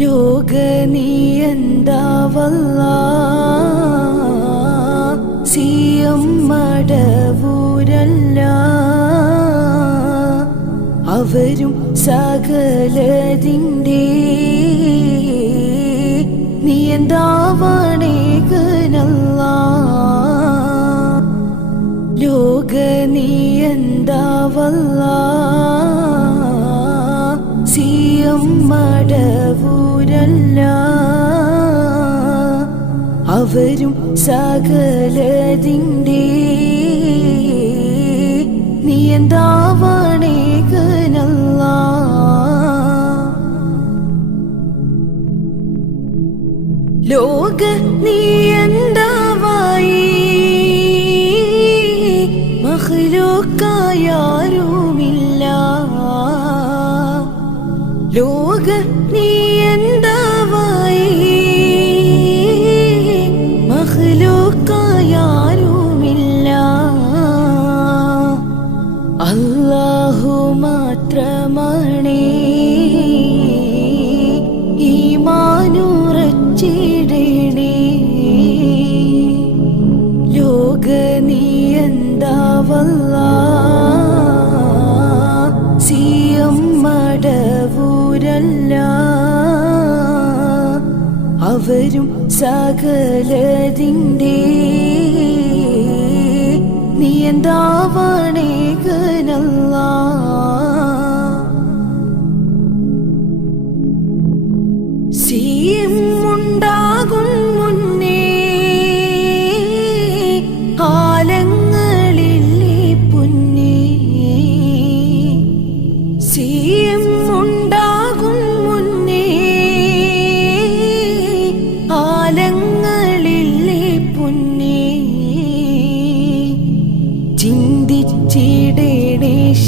ലോക നീ എന്താവല്ല സിയം മടവൂരല്ല. അവരും സകലതിന്റെ. നീ എന്താവണേകനല്ല ലോക നീ മടവൂരല്ല അവരും സകലതിന്റെ. നിയന്താവണേകനല്ല ലോക നീ മഹലോക്കായാരുമില്ല മഹ്ലൂക്കായാരുമില്ല ലോക നീ അല്ലാഹു ഈ ഈമാനുറച്ചിടണേ. ലോക നീ എന്താവല്ല? സിയം മടവൂരല്ല? അവരും സകലതിന്റെ എന്താവണേകനല്ല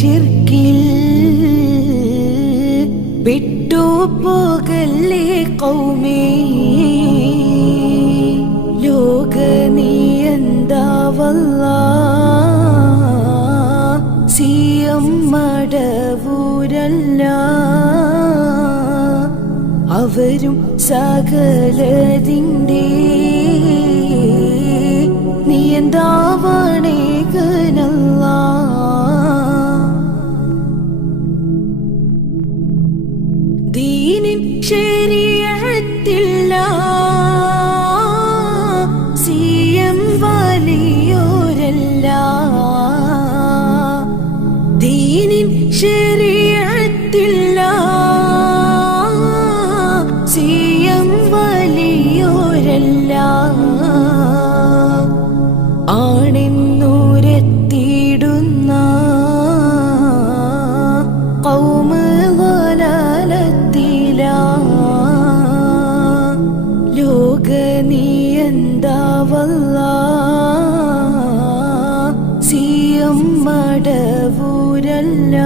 ശിർക്കിൽ വിട്ടു പോകല്ലേ കൗമേ? ലോക നീ എന്താവല്ല? സിയം മടവൂരല്ല. അവരും സകലതിന്റെ. നീ എന്താവണേകനല്ല ശരീരത്തില്ല സിയം വലിയോരല്ല. ദീനിൻ ശരീരത്തില്ല. സിയം വലിയോരല്ല. ആണെന്നൂരെത്തിയിടുന്ന മടവൂരല്ല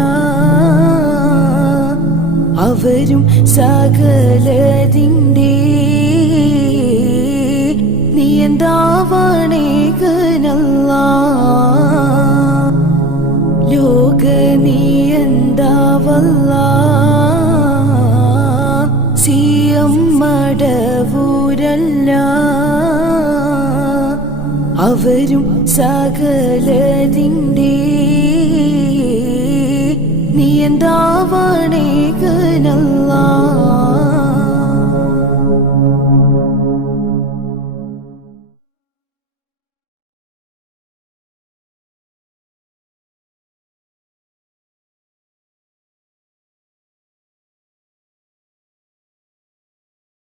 അവരും സകലതിന്റെ. നീ എന്താവണേകനല്ല ലോക നിയന്താവല്ല സിയം മടവൂരല്ല. അവരും സകലതിന്റെ. എന്താവണേ കനല്ലാ?